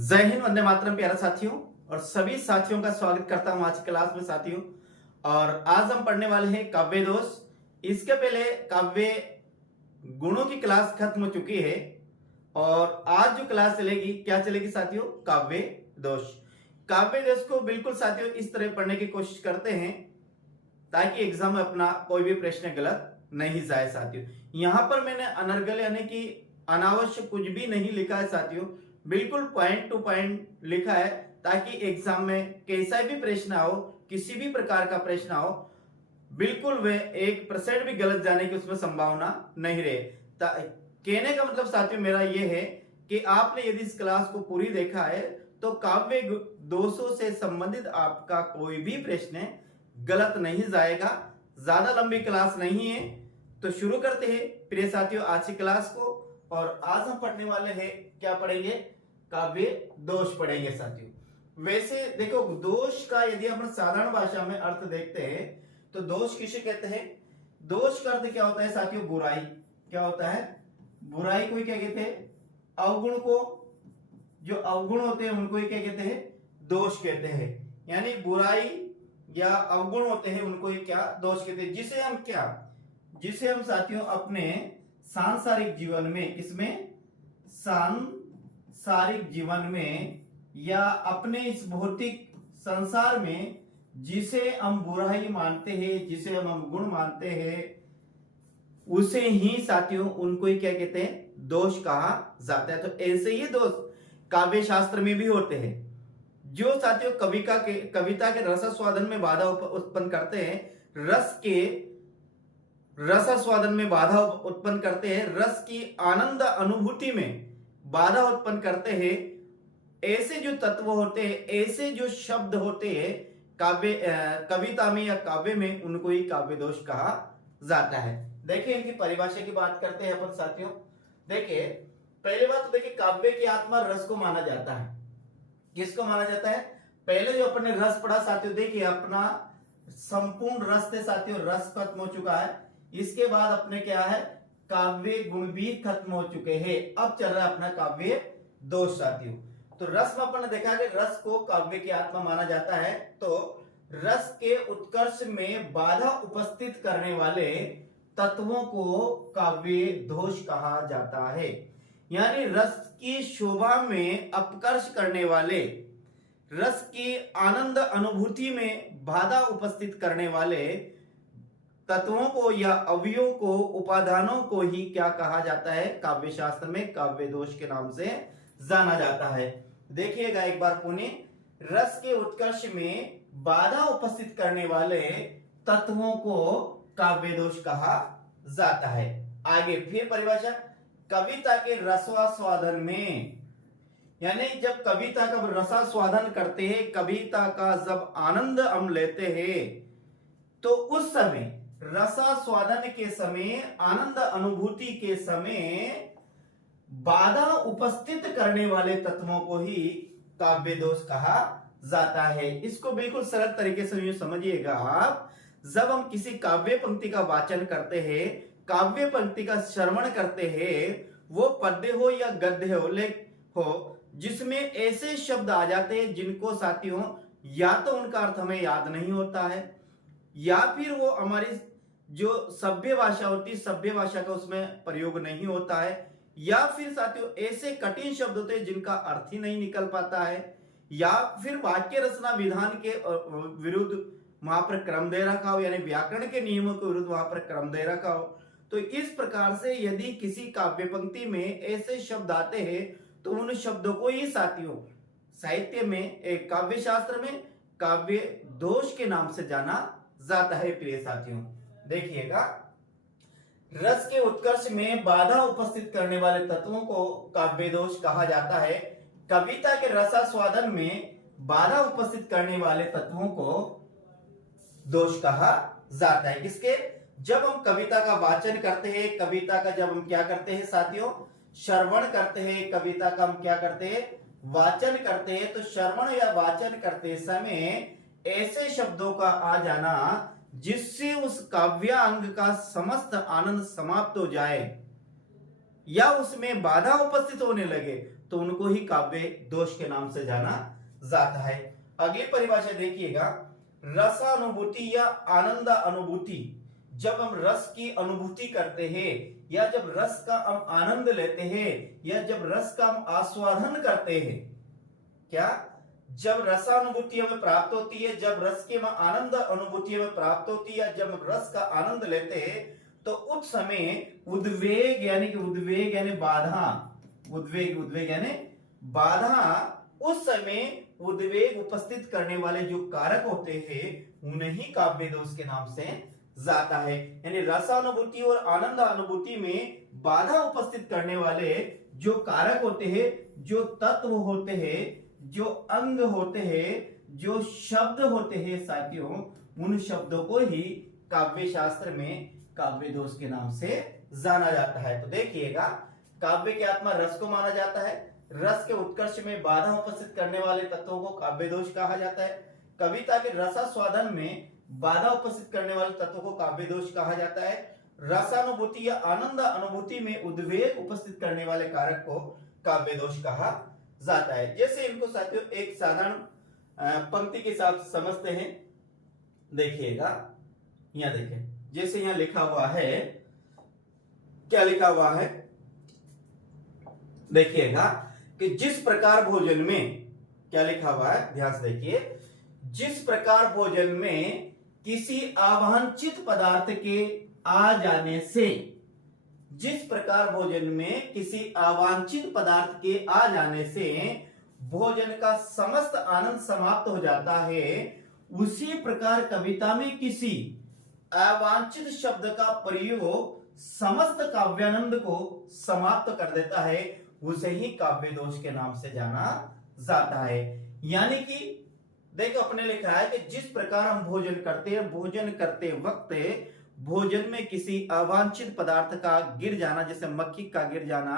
जय हिंद, वंदे मातरम प्यारे साथियों। और सभी साथियों का स्वागत करता हूं आज की क्लास में साथियों। और आज हम पढ़ने वाले हैं काव्य दोष। इसके पहले काव्य गुणों की क्लास खत्म हो चुकी है और आज जो क्लास चलेगी क्या चलेगी साथियों, काव्य दोष। काव्य दोष को बिल्कुल साथियों इस तरह पढ़ने की कोशिश करते हैं ताकि एग्जाम में अपना कोई भी प्रश्न गलत नहीं जाए साथियों। यहां पर मैंने अनर्गल यानी कि अनावश्यक कुछ भी नहीं लिखा है साथियों, बिल्कुल पॉइंट टू पॉइंट लिखा है ताकि एग्जाम में कैसा भी प्रश्न आओ, किसी भी प्रकार का प्रश्न आओ, बिल्कुल वे 1% भी गलत जाने की उसमें संभावना नहीं रहे। कहने का मतलब साथियों मेरा यह है कि आपने यदि इस क्लास को पूरी देखा है तो काव्य दोषों से संबंधित आपका कोई भी प्रश्न गलत नहीं जाएगा। ज्यादा लंबी क्लास नहीं है तो शुरू करते हैं प्रिय साथियों आज की क्लास को। और आज हम पढ़ने वाले हैं, क्या पढ़ेंगे, काव्य दोष पढ़ेंगे साथियों। वैसे देखो, दोष का यदि हम साधारण भाषा में अर्थ देखते हैं तो दोष किसे कहते हैं। दोष का अर्थ क्या होता है साथियों, बुराई। क्या होता है, बुराई को ही क्या कहते हैं, अवगुण को, जो अवगुण होते हैं उनको ही क्या कहते हैं, दोष कहते हैं। यानी बुराई या अवगुण होते हैं उनको ही क्या, दोष कहते हैं। जिसे हम साथियों अपने सांसारिक जीवन में, किसमें, सांसारिक जीवन में या अपने इस भौतिक संसार में जिसे हम बुराई मानते हैं, जिसे हम अवगुण मानते हैं, उसे ही साथियों उनको ही क्या कहते हैं, दोष कहा जाता है। तो ऐसे ही दोष काव्य शास्त्र में भी होते हैं जो साथियों कविता के रसास्वादन में बाधा उत्पन्न करते हैं, रसास्वादन में बाधा उत्पन्न करते हैं, रस की आनंद अनुभूति में बाधा उत्पन्न करते हैं। ऐसे जो तत्व होते हैं, ऐसे जो शब्द होते हैं कविता में या काव्य में, उनको ही काव्य दोष कहा जाता है। देखिए इनकी परिभाषा की बात करते हैं अपन साथियों। देखिए पहली बात तो देखिए, काव्य की आत्मा रस को माना जाता है। किसको माना जाता है, पहले जो अपने रस पढ़ा साथियों, देखिए अपना संपूर्ण रस थे साथियों, रस खत्म हो चुका है। इसके बाद अपने क्या है, काव्य गुण भी खत्म हो चुके हैं। अब चल रहा है अपना काव्य दोष साथियों। तो रस में अपन ने देखा कि रस को काव्य की आत्मा माना जाता है। तो रस के उत्कर्ष में बाधा उपस्थित करने वाले तत्वों को काव्य दोष कहा जाता है। यानी रस की शोभा में अपकर्ष करने वाले, रस की आनंद अनुभूति में बाधा उपस्थित करने वाले तत्वों को या अवयवों को, उपादानों को ही क्या कहा जाता है, काव्य शास्त्र में काव्य दोष के नाम से जाना जाता है। देखिएगा एक बार पुनः, रस के उत्कर्ष में बाधा उपस्थित करने वाले तत्वों को काव्य दोष कहा जाता है। आगे फिर परिभाषा, कविता के रसास्वादन में, यानी जब कविता का रसास्वादन करते हैं, कविता का जब आनंद हम लेते हैं, तो उस समय रसास्वादन के समय, आनंद अनुभूति के समय बाधा उपस्थित करने वाले तत्वों को ही काव्य दोष कहा जाता है। इसको बिल्कुल सरल तरीके से समझिएगा आप। जब हम किसी काव्य पंक्ति का वाचन करते हैं, काव्य पंक्ति का श्रवण करते हैं, वो पद्य हो या गद्य हो, लेख हो, जिसमें ऐसे शब्द आ जाते हैं जिनको साथियों या तो उनका अर्थ हमें याद नहीं होता है, या फिर वो हमारी जो सभ्य भाषा होती है, सभ्य भाषा का उसमें प्रयोग नहीं होता है, या फिर साथियों ऐसे कठिन शब्द होते हैं जिनका अर्थ ही नहीं निकल पाता है, या फिर वाक्य रचना विधान के विरुद्ध वहां पर क्रम दे रखा हो, यानी व्याकरण के नियमों के विरुद्ध वहां पर क्रम दे रखा हो। तो इस प्रकार से यदि किसी काव्य पंक्ति में ऐसे शब्द आते हैं तो उन शब्दों को ही साथियों साहित्य में, एक काव्य शास्त्र में काव्य दोष के नाम से जाना जाता है। प्रिय साथियों देखिएगा, रस के उत्कर्ष में बाधा उपस्थित करने वाले तत्वों को काव्य दोष कहा जाता है। कविता के रसास्वादन में बाधा उपस्थित करने वाले तत्वों को दोष कहा जाता है। किसके, जब हम कविता का वाचन करते हैं, कविता का जब हम क्या करते हैं साथियों, श्रवण करते हैं, कविता का हम क्या करते हैं, वाचन करते हैं। तो श्रवण या वाचन करते समय ऐसे शब्दों का आ जाना जिससे उस काव्यांग का समस्त आनंद समाप्त हो जाए, या उसमें बाधा उपस्थित होने लगे तो उनको ही काव्य दोष के नाम से जाना जाता है। अगली परिभाषा देखिएगा, रसानुभूति या आनंद अनुभूति। जब हम रस की अनुभूति करते हैं या जब रस का हम आनंद लेते हैं या जब रस का हम आस्वादन करते हैं, क्या जब रसानुभूति हमें प्राप्त होती है, जब रस की आनंद अनुभूति हमें प्राप्त होती है, जब रस का आनंद लेते हैं तो उस समय उद्वेग यानी बाधा, उद्वेग यानी बाधा, उस समय उद्वेग उपस्थित करने वाले जो कारक होते हैं उन्हें काव्य दोष के नाम से जाता है। यानी रसानुभूति और आनंद अनुभूति में बाधा उपस्थित करने वाले जो कारक होते हैं, जो तत्व होते हैं, जो अंग होते हैं, जो शब्द होते हैं साथियों, उन शब्दों को ही काव्य शास्त्र में काव्य दोष के नाम से जाना जाता है। तो देखिएगा, काव्य की आत्मा रस को माना जाता है। रस के उत्कर्ष में बाधा उपस्थित करने वाले तत्वों को काव्य दोष कहा जाता है। कविता के रसास्वादन में बाधा उपस्थित करने वाले तत्वों को काव्य दोष कहा जाता है। रसानुभूति या आनंद अनुभूति में उद्वेग उपस्थित करने वाले कारक को काव्य दोष कहा जाता है। जैसे इनको साथियों एक साधारण पंक्ति के साथ समझते हैं। देखिएगा, यहां देखें, जैसे यहां लिखा हुआ है, क्या लिखा हुआ है, देखिएगा कि जिस प्रकार भोजन में, क्या लिखा हुआ है, ध्यान से देखिए, जिस प्रकार भोजन में किसी अवांछित पदार्थ के आ जाने से, जिस प्रकार भोजन में किसी अवांछित पदार्थ के आ जाने से भोजन का समस्त आनंद समाप्त हो जाता है, उसी प्रकार कविता में किसी अवांछित शब्द का प्रयोग समस्त काव्यानंद को समाप्त कर देता है, उसे ही काव्य दोष के नाम से जाना जाता है। यानी कि देखो, अपने लिखा है कि जिस प्रकार हम भोजन करते हैं, भोजन करते वक्त भोजन में किसी अवांछित पदार्थ का गिर जाना, जैसे मक्खी का गिर जाना,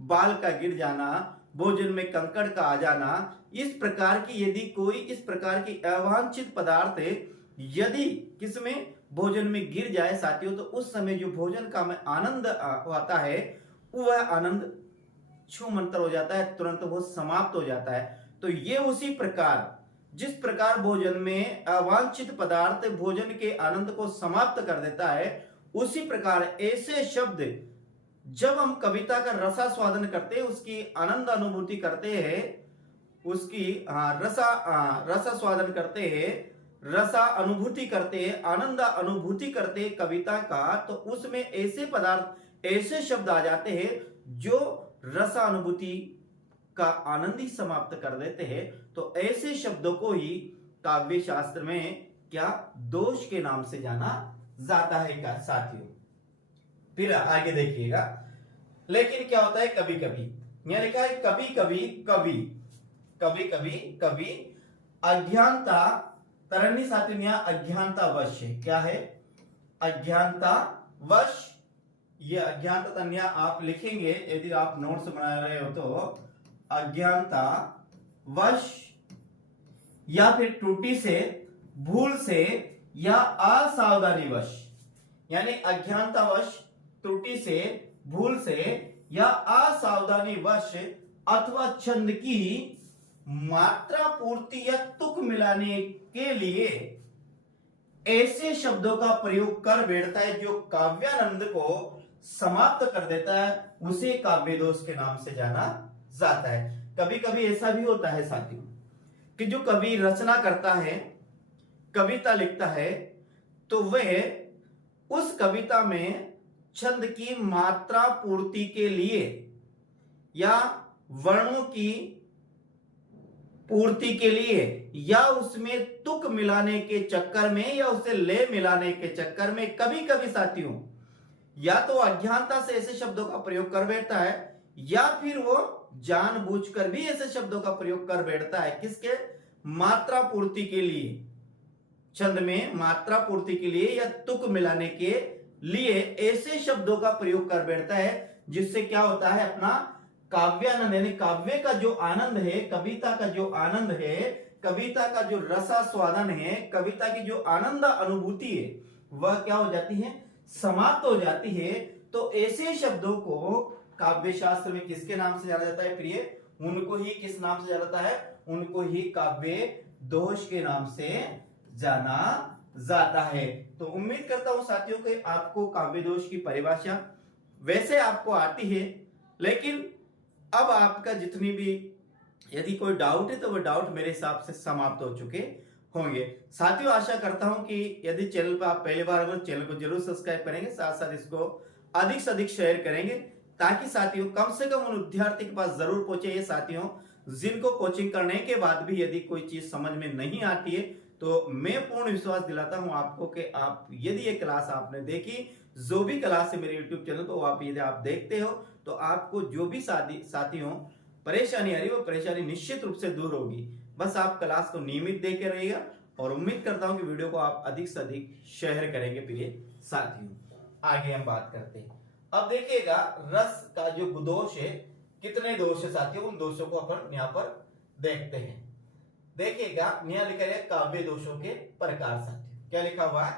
बाल का गिर जाना, भोजन में कंकड़ का आ जाना, इस प्रकार की यदि कोई इस प्रकार की अवांछित पदार्थ यदि किसमें भोजन में गिर जाए साथियों, तो उस समय जो भोजन का में आनंद आता है वह आनंद छूमंतर हो जाता है, तुरंत वो समाप्त हो जाता है। तो ये उसी प्रकार, जिस प्रकार भोजन में अवांछित पदार्थ भोजन के आनंद को समाप्त कर देता है, उसी प्रकार ऐसे शब्द जब हम कविता का रसास्वादन करते हैं, उसकी आनंद अनुभूति करते हैं, उसकी रसास्वादन करते हैं, रसा अनुभूति करते हैं, आनंद अनुभूति करते हैं कविता का, तो उसमें ऐसे पदार्थ, ऐसे शब्द आ जाते हैं जो रसा अनुभूति का आनंद ही समाप्त कर देते हैं। तो ऐसे शब्दों को ही काव्य शास्त्र में क्या दोष के नाम से जाना जाता है क्या साथियों। फिर आगे देखिएगा, लेकिन क्या होता है, कभी कभी, यहां लिखा है कभी कभी अज्ञानता तरणी साथियों, यहां अज्ञानता वश, क्या है, अज्ञानता वश, ये अज्ञानता तन्या आप लिखेंगे यदि आप नोट्स बना रहे हो तो, अज्ञानता वश या फिर त्रुटि से, भूल से या असावधानी वश, यानी अज्ञानता वश, त्रुटि से, भूल से या असावधानी वश अथवा छंद की मात्रा पूर्ति या तुक मिलाने के लिए ऐसे शब्दों का प्रयोग कर बैठता है जो काव्यानंद को समाप्त कर देता है, उसे काव्य दोष के नाम से जाना जाता है। कभी कभी ऐसा भी होता है साथियों कि जो कवि रचना करता है, कविता लिखता है, तो वह उस कविता में छंद की मात्रा पूर्ति के लिए या वर्णों की पूर्ति के लिए या उसमें तुक मिलाने के चक्कर में या उसे ले मिलाने के चक्कर में कभी कभी साथियों या तो अज्ञानता से ऐसे शब्दों का प्रयोग कर बैठता है या फिर वो जानबूझकर भी ऐसे शब्दों का प्रयोग कर बैठता है, किसके, मात्रा पूर्ति के लिए, छंद में मात्रा पूर्ति के लिए या तुक मिलाने के लिए ऐसे शब्दों का प्रयोग कर बैठता है, जिससे क्या होता है, अपना काव्यानंद यानी काव्य का जो आनंद है, कविता का जो आनंद है, कविता का जो रसास्वादन है, कविता की जो आनंद अनुभूति है, वह क्या हो जाती है, समाप्त हो जाती है। तो ऐसे शब्दों को काव्य शास्त्र में किसके नाम से जाना जाता है प्रिय? उनको ही किस नाम से जाना जाता है? उनको ही काव्य दोष के नाम से जाना जाता है। तो उम्मीद करता हूं साथियों कि आपको काव्य दोष की परिभाषा वैसे आपको आती है, लेकिन अब आपका जितनी भी यदि कोई डाउट है तो वो डाउट मेरे हिसाब से समाप्त हो चुके होंगे। साथियों आशा करता हूं कि यदि चैनल पर आप पहली बार हो चैनल को जरूर सब्सक्राइब करेंगे, साथ साथ इसको अधिक से अधिक शेयर करेंगे, ताकि साथियों कम से कम उन विद्यार्थी के पास जरूर पहुंचे ये साथियों जिनको कोचिंग करने के बाद भी यदि कोई चीज समझ में नहीं आती है, तो मैं पूर्ण विश्वास दिलाता हूं आपको कि आप यदि ये क्लास आपने देखी, जो भी क्लास है मेरे YouTube चैनल तो आप यदि आप देखते हो तो आपको जो भी साथियों परेशानी आ रही है वो परेशानी निश्चित रूप से दूर होगी। बस आप क्लास को नियमित देखे रहिएगा और उम्मीद करता हूं कि वीडियो को आप अधिक से अधिक शेयर करेंगे प्रिय साथियों। आगे हम बात करते हैं। अब देखिएगा रस का जो दोष है, कितने दोष है साथियों, उन दोषों को अपन यहाँ पर देखते हैं। देखिएगा यहाँ लिखा है काव्य दोषों के प्रकार। साथियों क्या लिखा हुआ है?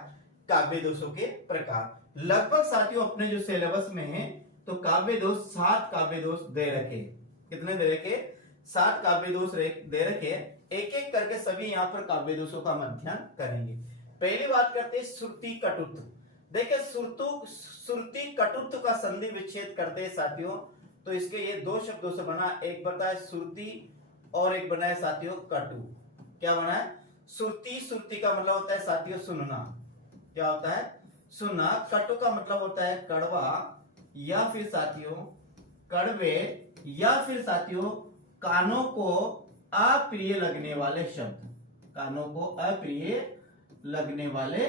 काव्य दोषों के प्रकार। लगभग साथियों अपने जो सिलेबस में है तो काव्य दोष 7 काव्य दोष दे रखे। कितने दे रखे? 7 काव्य दोष दे रखे। एक एक करके सभी यहाँ पर काव्य दोषों का हम अध्ययन करेंगे। पहली बात करते हैं श्रुति कटुत्व। देखिए श्रुति कटुत्व का संधि विच्छेद करते हैं साथियों, तो इसके ये दो शब्दों से बना, एक बना है श्रुति और एक बना है साथियों कटु। क्या बना है? श्रुति, श्रुति का मतलब होता है साथियों सुनना। क्या होता है? सुनना। कटु का मतलब होता है कड़वा या फिर साथियों कड़वे या फिर साथियों कानों को अप्रिय लगने वाले शब्द। कानों को अप्रिय लगने वाले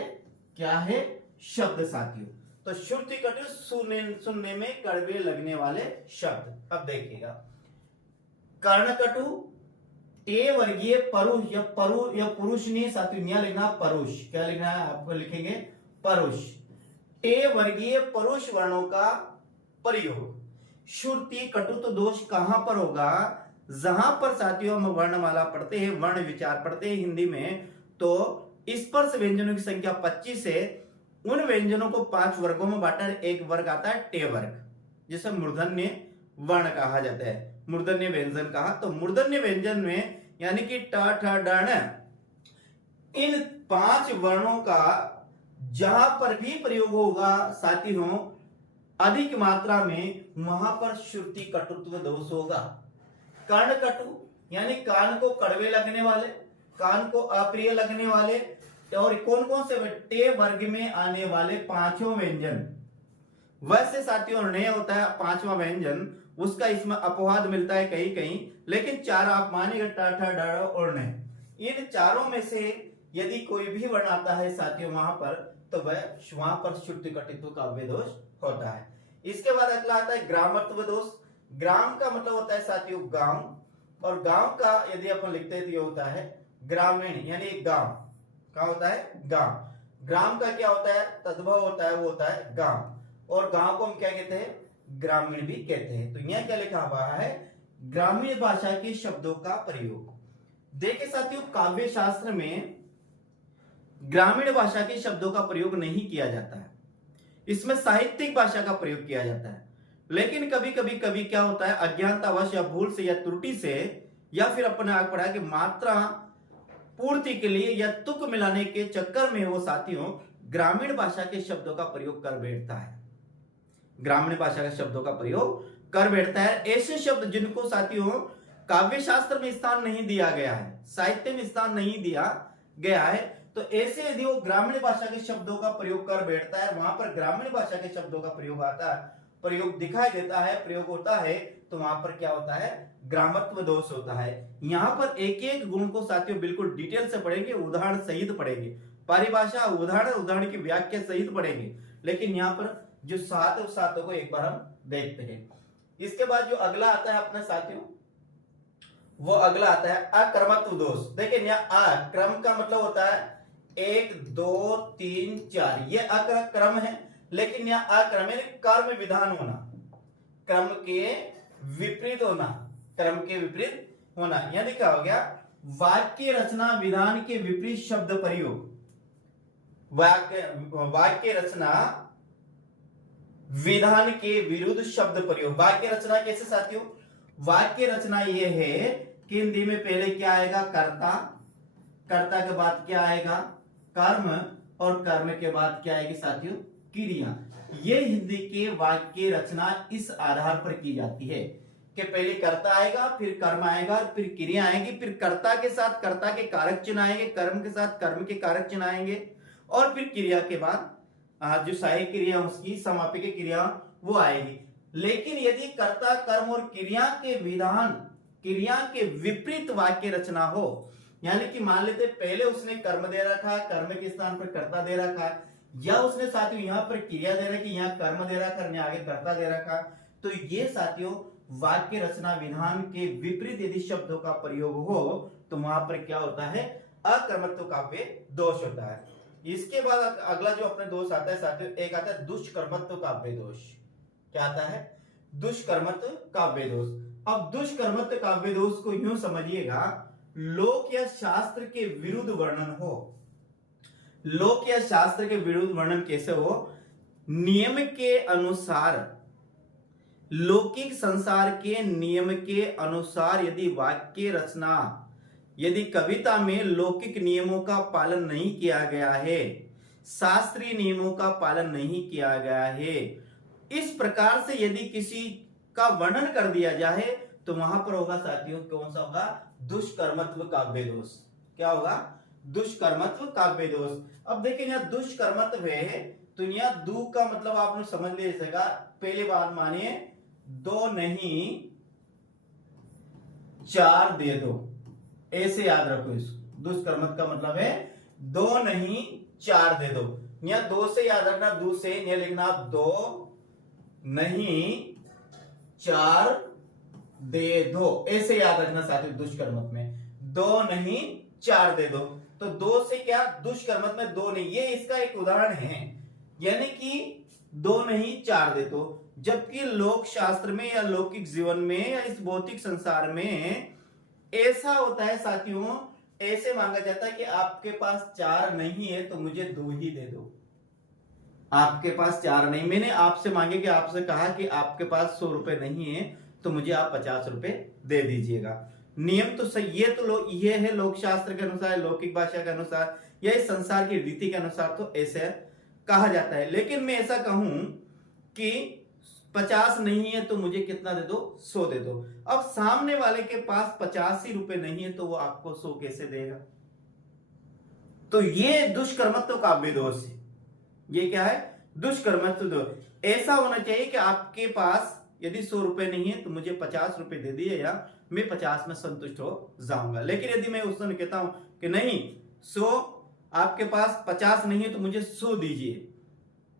क्या है? शब्द साथियों। तो श्रुति कटु सुनने में कड़वे लगने वाले शब्द। अब देखिएगा कर्णकटु टे वर्गीय परुष या पुरुष नहीं साथियों, यहां लिखना परुष। क्या लिखना है आपको? लिखेंगे परुष। टे वर्गीय परुष वर्णों का प्रयोग। श्रुति कटुत्व दोष कहां पर होगा? जहां पर साथियों हम वर्णमाला पढ़ते हैं, वर्ण विचार पढ़ते हैं हिंदी में, तो स्पर्श व्यंजनों की संख्या 25 है। उन व्यंजनों को 5 वर्गों में बांटा। एक वर्ग आता है टे वर्ग, जिसे मूर्धन्य वर्ण कहा जाता है, मूर्धन्य व्यंजन कहा। तो मूर्धन्य व्यंजन में यानी कि ट ठ ड ण, इन 5 वर्णों का जहां पर भी प्रयोग होगा साथियों अधिक मात्रा में, वहां पर श्रुति कटुत्व दोष होगा। कर्ण कटु यानी कान को कड़वे लगने वाले, कान को अप्रिय लगने वाले, और कौन कौन से? टे वर्ग में आने वाले 5 व्यंजन। वैसे साथियों नया होता है 5वां व्यंजन, उसका इसमें अपवाद मिलता है कहीं कहीं, लेकिन 4 आप मानिएगा ट ठ ड और न। इन चारों में से यदि कोई भी वर्ण आता है साथियों वहां पर, तो वहां पर श्रुति कटुत्व काव्य दोष होता है। इसके बाद अगला आता है ग्रामत्व दोष। ग्राम का मतलब होता है साथियों गांव, और गांव का यदि अपन लिखते हैं तो ये होता है ग्रामीण, यानी गांव। क्या होता है? गांव। ग्राम का क्या होता है? तद्भव होता है, वो होता है गांव। और गांव को हम क्या कहते हैं? ग्रामीण भी कहते हैं। तो यहां क्या लिखा हुआ है? ग्रामीण भाषा के शब्दों का प्रयोग। देखिए साथियों काव्य शास्त्र में ग्रामीण भाषा के शब्दों का प्रयोग नहीं किया जाता है, इसमें साहित्यिक भाषा का प्रयोग किया जाता है। लेकिन कभी क्या होता है अज्ञानतावश या भूल से या त्रुटि से, या फिर अपने आगे पढ़ा कि मात्रा पूर्ति के लिए या तुक मिलाने के चक्कर में वो साथियों ग्रामीण भाषा के शब्दों का प्रयोग कर बैठता है। ग्रामीण भाषा के शब्दों का प्रयोग कर बैठता है। ऐसे शब्द जिनको साथियों काव्य शास्त्र में स्थान नहीं दिया गया है, साहित्य में स्थान नहीं दिया गया है, तो ऐसे यदि वो ग्रामीण भाषा के शब्दों का प्रयोग कर बैठता है, वहां पर ग्रामीण भाषा के शब्दों का प्रयोग आता है, प्रयोग दिखाई देता है, प्रयोग होता है, तो वहां पर क्या होता है? ग्रामत्व दोष होता है। यहां पर एक एक गुण को साथियों बिल्कुल डिटेल से पढ़ेंगे, उदाहरण सहित पढ़ेंगे, परिभाषा उदाहरण की व्याख्या सहित पढ़ेंगे। लेकिन यहाँ पर जो 7 को एक बार हम देखते हैं। इसके बाद जो अगला आता है अपने साथियों, वो अगला आता है अक्रमत्व दोष। देखिए यहाँ अक्रम का मतलब होता है 1 2 3 4, ये क्रम है। लेकिन यहाँ अक्रम यानी कर्म विधान होना, क्रम के विपरीत होना, क्रम के विपरीत होना। यह लिखा हो गया वाक्य रचना विधान के विपरीत शब्द प्रयोग। वाक्य रचना विधान के विरुद्ध शब्द प्रयोग। वाक्य रचना कैसे साथियों? वाक्य रचना ये है कि हिंदी में पहले क्या आएगा? कर्ता, कर्ता के बाद क्या आएगा? कर्म, और कर्म के बाद क्या आएगी साथियों? क्रिया। ये हिंदी के वाक्य रचना इस आधार पर की जाती है कि पहले कर्ता आएगा, फिर कर्म आएगा, फिर क्रिया आएगी, फिर कर्ता के साथ कर्ता के कारक चिन्ह आएंगे, कर्म के साथ कर्म के कारक चिन्ह आएंगे, और फिर क्रिया के बाद जो सहायक क्रिया उसकी समापिक क्रिया वो आएगी। लेकिन यदि कर्ता, कर्म और क्रिया के विधान, क्रिया के विपरीत वाक्य रचना हो, यानी कि मान लेते पहले उसने कर्म दे रखा है, कर्म के स्थान पर कर्ता दे रखा है, या उसने साथियों यहाँ पर क्रिया दे रखी, यहाँ कर्म दे रखा है, आगे कर्ता दे रखा, तो ये साथियों वाक्य रचना विधान के विपरीत यदि शब्दों का प्रयोग हो तो वहां पर क्या होता है? अकर्मत्व काव्य दोष होता है। इसके बाद अगला जो अपने दोष आता है साथियों, एक आता है दुष्कर्मत्व काव्य दोष। क्या आता है? दुष्कर्मत्व काव्य दोष। अब दुष्कर्मत्व काव्य दोष को यूं समझिएगा, लोक या शास्त्र के विरुद्ध वर्णन हो। लोक या शास्त्र के विरुद्ध वर्णन कैसे हो? नियम के अनुसार, लौकिक संसार के नियम के अनुसार यदि वाक्य रचना, यदि कविता में लौकिक नियमों का पालन नहीं किया गया है, शास्त्रीय नियमों का पालन नहीं किया गया है, इस प्रकार से यदि किसी का वर्णन कर दिया जाए तो वहां पर होगा साथियों, कौन सा होगा? दुष्कर्मत्व काव्य दोष। क्या होगा? दुष्कर्मत्व काव्य दोष। अब देखिए यहाँ दुष्कर्मत्व है, तो यहाँ दु का मतलब आपने समझ लीजिएगा, पहली बात मानिए, दो नहीं चार दे दो, ऐसे याद रखो इसको। दुष्कर्मत्व का मतलब है दो नहीं चार दे दो। यहाँ दो से याद रखना, दो से यह लिखना, दो नहीं चार दे दो, ऐसे याद रखना साथियों। दुष्कर्मत्व में दो नहीं चार दे दो, तो दो से क्या? दुष्कर्मत्व में दो नहीं, ये इसका एक उदाहरण है, यानी कि दो नहीं चार दे दो। जबकि लोक शास्त्र में या लौकिक जीवन में या इस भौतिक संसार में ऐसा होता है साथियों, ऐसे मांगा जाता है कि आपके पास चार नहीं है तो मुझे दो ही दे दो। आपके पास चार नहीं, मैंने आपसे मांगे कि आपसे कहा कि आपके पास 100 रुपए नहीं है तो मुझे आप 50 रुपए दे दीजिएगा। नियम तो सही, ये है लोक शास्त्र के अनुसार, लौकिक भाषा के अनुसार या इस संसार की रीति के अनुसार तो ऐसे कहा जाता है। लेकिन मैं ऐसा कहूं कि 50 नहीं है तो मुझे कितना दे दो? 100 दे दो। अब सामने वाले के पास 85 रुपए नहीं है तो वो आपको 100 कैसे देगा? तो ये दुष्कर्मत्व काव्य दोष है। ये क्या है? दुष्कर्मत्व दोष। ऐसा होना चाहिए कि आपके पास यदि 100 रुपए नहीं है तो मुझे 50 रुपए दे दिए, या मैं 50 में संतुष्ट हो जाऊंगा। लेकिन यदि मैं उस समय कहता हूं कि नहीं, 100 आपके पास 50 नहीं है तो मुझे 100 दीजिए,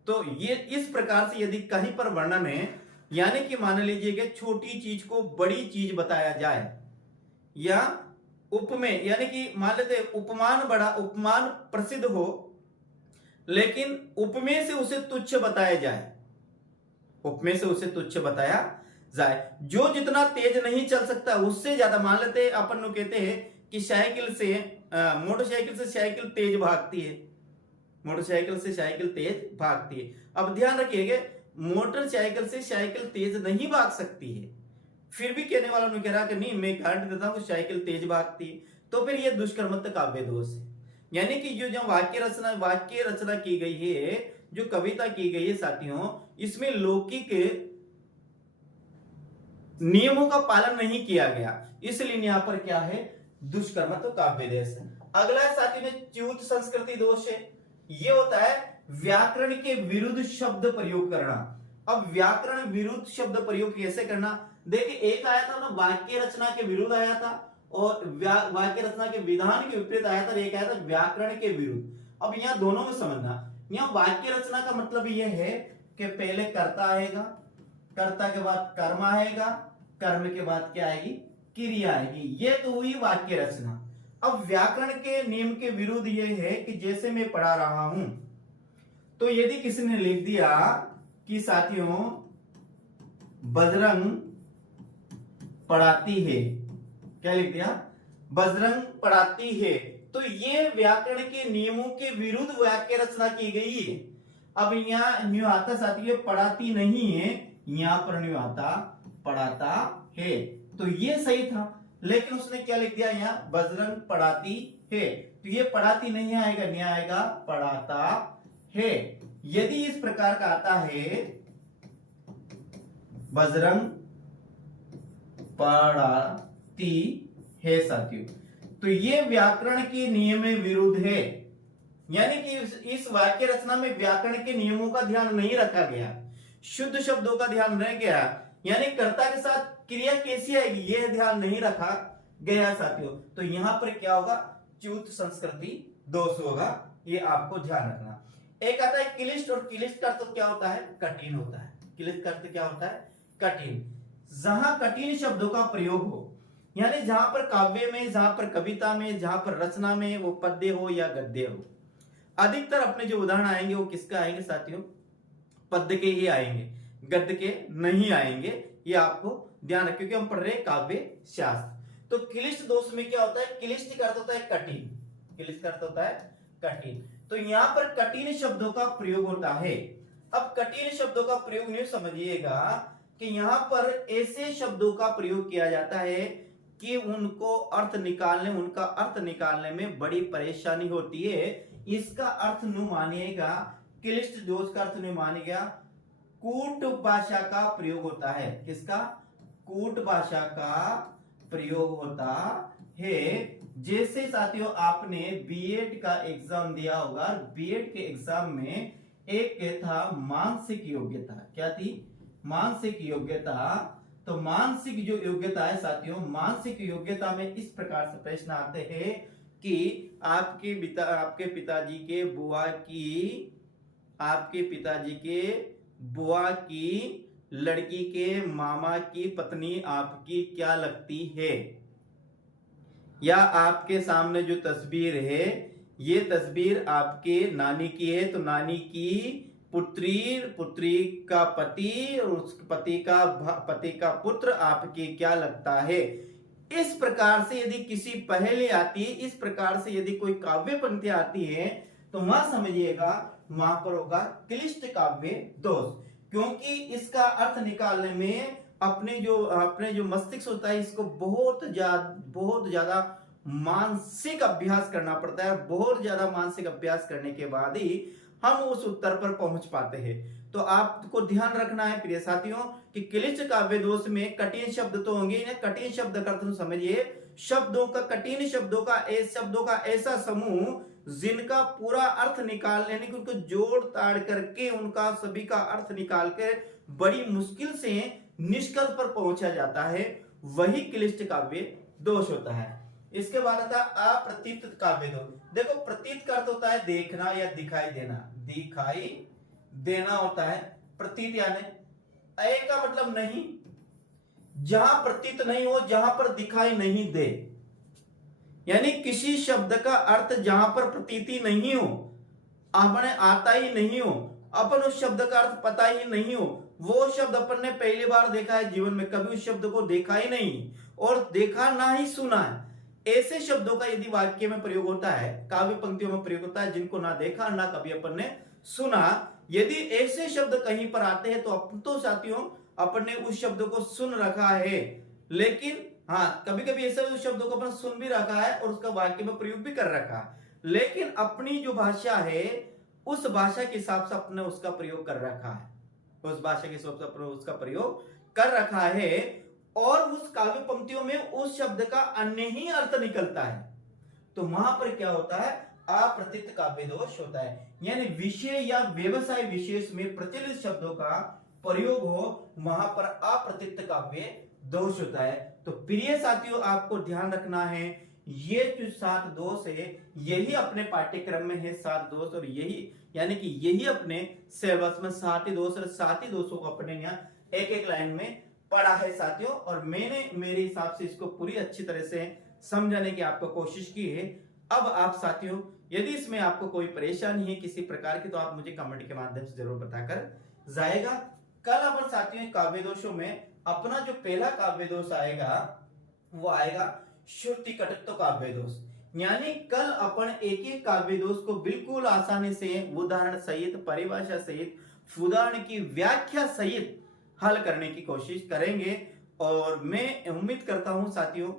तो ये इस प्रकार से यदि कहीं पर वर्णन है, यानी कि मान लीजिए कि छोटी चीज को बड़ी चीज बताया जाए, या उपमेय, यानी कि मान लेते उपमान बड़ा, उपमान प्रसिद्ध हो लेकिन उपमेय से उसे तुच्छ बताया जाए, उपमेय से उसे तुच्छ बताया जाए, जो जितना तेज नहीं चल सकता उससे ज्यादा, मान लेते अपन लोग कहते हैं कि साइकिल से मोटरसाइकिल से साइकिल तेज भागती है, मोटरसाइकिल से साइकिल तेज भागती है। अब ध्यान रखिएगा, मोटरसाइकिल से साइकिल तेज नहीं भाग सकती है, फिर भी कहने वालों ने कह रहा कि नहीं, मैं गारंटी देता हूं साइकिल तेज भागती है, तो फिर यह दुष्कर्मत्व काव्य दोष है। यानी कि जो वाक्य रचना की गई है, जो कविता की गई है साथियों, इसमें लौकिक नियमों का पालन नहीं किया गया, इसलिए यहां पर क्या है? दुष्कर्मत्व काव्य दोष है। अगला साथी में च्युत संस्कृति दोष है। ये होता है व्याकरण के विरुद्ध शब्द प्रयोग करना। अब व्याकरण विरुद्ध शब्द प्रयोग कैसे करना? देखिए, एक आया था ना वाक्य रचना के विरुद्ध आया था, और वाक्य रचना के विधान के विपरीत आया था, एक आया था व्याकरण के विरुद्ध। अब यहाँ दोनों में समझना, यहाँ वाक्य रचना का मतलब यह है कि पहले कर्ता आएगा, कर्ता के बाद कर्म आएगा, कर्म के बाद क्या आएगी? क्रिया आएगी। ये तो हुई वाक्य रचना। अब व्याकरण के नियम के विरुद्ध ये है कि जैसे मैं पढ़ा रहा हूं, तो यदि किसी ने लिख दिया कि साथियों बजरंग पढ़ाती है, क्या लिख दिया? बजरंग पढ़ाती है, तो ये व्याकरण के नियमों के विरुद्ध वाक्य रचना की गई है। अब यहाँ न्यू आता साथियों पढ़ाती नहीं है, यहाँ पर न्यू आता पढ़ाता है, तो ये सही था। लेकिन उसने क्या लिख दिया यहाँ, बजरंग पढ़ाती है, तो ये पढ़ाती नहीं आएगा, नहीं आएगा, पढ़ाता है। यदि इस प्रकार का आता है, बजरंग पढ़ाती है साथियों, तो ये व्याकरण के नियम में विरुद्ध है, यानी कि इस वाक्य रचना में व्याकरण के नियमों का ध्यान नहीं रखा गया, शुद्ध शब्दों का ध्यान रह गया, यानी कर्ता के साथ क्रिया कैसी आएगी यह ध्यान नहीं रखा गया साथियों। तो यहां पर क्या होगा, च्युत संस्कृति दोष होगा, ये आपको ध्यान रखना। एक आता है क्लिष्ट, और क्लिष्ट का अर्थ क्या होता है, कठिन होता है। क्लिष्ट का अर्थ क्या होता है, कठिन। जहां कठिन शब्दों का प्रयोग हो, यानी जहां पर काव्य में, जहां पर कविता में, जहां पर रचना में, वो पद्य हो या गद्य हो, अधिकतर अपने जो उदाहरण आएंगे वो किसका आएंगे साथियों, पद्य के ही आएंगे, गद्य के नहीं आएंगे, ये आपको ध्यान रखें, क्योंकि हम पढ़ रहे हैं काव्य शास्त्र। तो क्लिष्ट दोष में क्या होता है, क्लिष्ट का अर्थ होता है कठिन, क्लिष्ट का अर्थ होता है कठिन। तो यहां पर कठिन शब्दों का प्रयोग होता है। अब कठिन शब्दों का प्रयोग नहीं समझिएगा कि यहां पर ऐसे शब्दों का प्रयोग किया जाता है कि उनको अर्थ निकालने, उनका अर्थ निकालने में बड़ी परेशानी होती है। इसका अर्थ नु मानिएगा, क्लिष्ट दोष का अर्थ नु मानिएगा, कूट भाषा का प्रयोग होता है। किसका, कूट भाषा का प्रयोग होता है। जैसे साथियों आपने बीएड का एग्जाम दिया होगा, बीएड के एग्जाम में एक था मानसिक योग्यता, क्या थी, मानसिक योग्यता। तो मानसिक जो योग्यता है साथियों, मानसिक योग्यता में इस प्रकार से प्रश्न आते हैं कि आपके पिताजी के बुआ की, आपके पिताजी के बुआ की लड़की के मामा की पत्नी आपकी क्या लगती है, या आपके सामने जो तस्वीर है ये तस्वीर आपके नानी की है, तो नानी की पुत्री, पुत्री का पति और उस पति का पुत्र आपकी क्या लगता है। इस प्रकार से यदि किसी पहेली आती है, इस प्रकार से यदि कोई काव्य पंक्ति आती है, तो वहां समझिएगा वहां पर होगा क्लिष्ट काव्य दोष, क्योंकि इसका अर्थ निकालने में अपने जो मस्तिष्क होता है इसको बहुत ज्यादा मानसिक अभ्यास करना पड़ता है। बहुत ज्यादा मानसिक अभ्यास करने के बाद ही हम उस उत्तर पर पहुंच पाते हैं। तो आपको ध्यान रखना है प्रिय साथियों कि क्लिष्ट काव्य दोष में कठिन शब्द तो होंगे। कठिन शब्द का अर्थ समझिए, शब्दों का, कठिन शब्दों का ऐसा समूह जिनका पूरा अर्थ निकाल लेने की, उनको जोड़ ताड़ करके उनका सभी का अर्थ निकाल कर बड़ी मुश्किल से निष्कर्ष पर पहुंचा जाता है, वही क्लिष्ट काव्य दोष होता है। इसके बाद आता है अप्रतीत काव्य दोष। देखो प्रतीत का अर्थ होता है देखना या दिखाई देना, दिखाई देना होता है। प्रतीत यानी ए का मतलब नहीं, जहां प्रतीत नहीं हो, जहां पर दिखाई नहीं दे, यानी किसी शब्द का अर्थ जहां पर प्रतीति नहीं हो, आपने आता ही नहीं हो, अपन उस शब्द का अर्थ पता ही नहीं हो, वो शब्द अपन ने पहली बार देखा है जीवन में, कभी उस शब्द को देखा ही नहीं और देखा ना ही सुना है, ऐसे शब्दों का यदि वाक्य में प्रयोग होता है, काव्य पंक्तियों में प्रयोग होता है, जिनको ना देखा ना कभी अपन ने सुना, यदि ऐसे शब्द कहीं पर आते हैं तो साथियों अपन ने उस शब्द को सुन रखा है, लेकिन हाँ कभी कभी ऐसे उस शब्दों को अपन सुन भी रखा है और उसका वाक्य में प्रयोग भी कर रखा है, लेकिन अपनी जो भाषा है उस भाषा के हिसाब से अपने उसका प्रयोग कर रखा है, उस भाषा के हिसाब से अपने उसका प्रयोग कर रखा है, और उस काव्य पंक्तियों में उस शब्द का अन्य ही अर्थ निकलता है, तो वहां पर क्या होता है, अप्रतीत काव्य दोष होता है। यानी विषय या व्यवसाय विशेष में प्रचलित शब्दों का प्रयोग हो, वहां पर अप्रतीत काव्य दोष होता है। तो प्रिय साथियों आपको ध्यान रखना है, ये जो 7 दोष है यही अपने पाठ्यक्रम में है 7 दोष, और यही यानी कि यही अपने सिलेबस में 7 ही दोष, और 7 ही दोषों को अपने यहाँ एक एक लाइन में पढ़ा है साथियों, और मैंने मेरे हिसाब से इसको पूरी अच्छी तरह से समझाने की आपको कोशिश की है। अब आप साथियों यदि इसमें आपको कोई परेशानी है किसी प्रकार की, तो आप मुझे कमेंट के माध्यम से जरूर बताकर जाएगा। कल अपन साथियों काव्य दोषों में अपना जो पहला काव्य दोष आएगा वो आएगा श्रुति कटुत्व काव्य दोष। यानी कल अपन एक एक काव्य दोष को बिल्कुल आसानी से उदाहरण सहित, परिभाषा सहित, उदाहरण की व्याख्या सहित हल करने की कोशिश करेंगे। और मैं उम्मीद करता हूं साथियों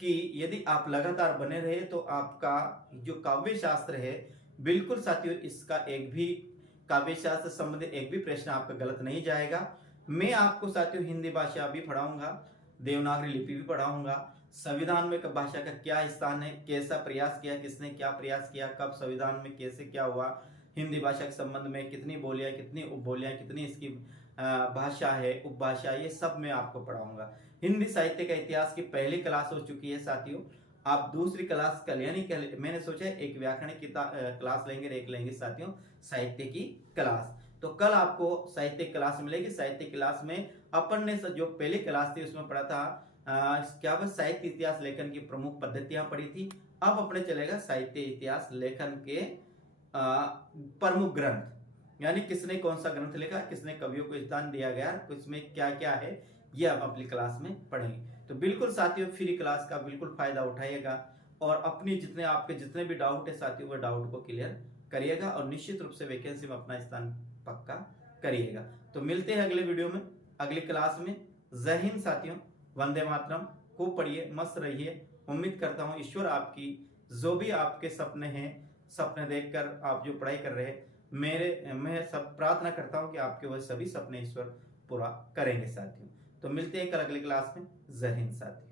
कि यदि आप लगातार बने रहे तो आपका जो काव्य शास्त्र है, बिल्कुल साथियों इसका एक भी काव्य शास्त्र संबंधित एक भी प्रश्न आपका गलत नहीं जाएगा। मैं आपको साथियों हिंदी भाषा भी पढ़ाऊंगा, देवनागरी लिपि भी पढ़ाऊंगा, संविधान में भाषा का क्या स्थान है, कैसा प्रयास किया, किसने क्या प्रयास किया, कब संविधान में कैसे क्या हुआ, हिंदी भाषा के संबंध में कितनी बोलियां, कितनी उपबोलियां, कितनी इसकी भाषा है, उपभाषा, ये सब मैं आपको पढ़ाऊंगा। हिंदी साहित्य का इतिहास की पहली क्लास हो चुकी है साथियों। आप दूसरी क्लास कल, यानी मैंने सोचा एक व्याकरण की क्लास लेंगे, एक लेंगे साथियों साहित्य की क्लास। तो कल आपको साहित्य क्लास मिलेगी। साहित्य क्लास में अपन ने जो पहली क्लास थी उसमें पढ़ा था क्या बस साहित्य इतिहास लेखन की प्रमुख पद्धतियां पढ़ी थी। अब अपने चलेगा साहित्य इतिहास लेखन के प्रमुख ग्रंथ, यानी किसने कौन सा ग्रंथ लिखा, किसने कवियों को स्थान दिया गया, इसमें क्या क्या है, ये आप अपनी क्लास में पढ़ेंगे। तो बिल्कुल साथियों फ्री क्लास का बिल्कुल फायदा उठाइएगा और अपनी जितने आपके जितने भी डाउट है साथियों वो डाउट को क्लियर करिएगा और निश्चित रूप से वैकेंसी में अपना स्थान पक्का करिएगा। तो मिलते हैं अगले वीडियो में, अगली क्लास में। जय हिंद साथियों, वंदे मातरम। खूब पढ़िए, मस्त रहिए। उम्मीद करता हूँ ईश्वर आपकी जो भी आपके सपने हैं, सपने देखकर आप जो पढ़ाई कर रहे हैं, मैं सब प्रार्थना करता हूँ कि आपके वह सभी सपने ईश्वर पूरा करेंगे साथियों। तो मिलते हैं कल अगली क्लास में। जय हिंद साथियों।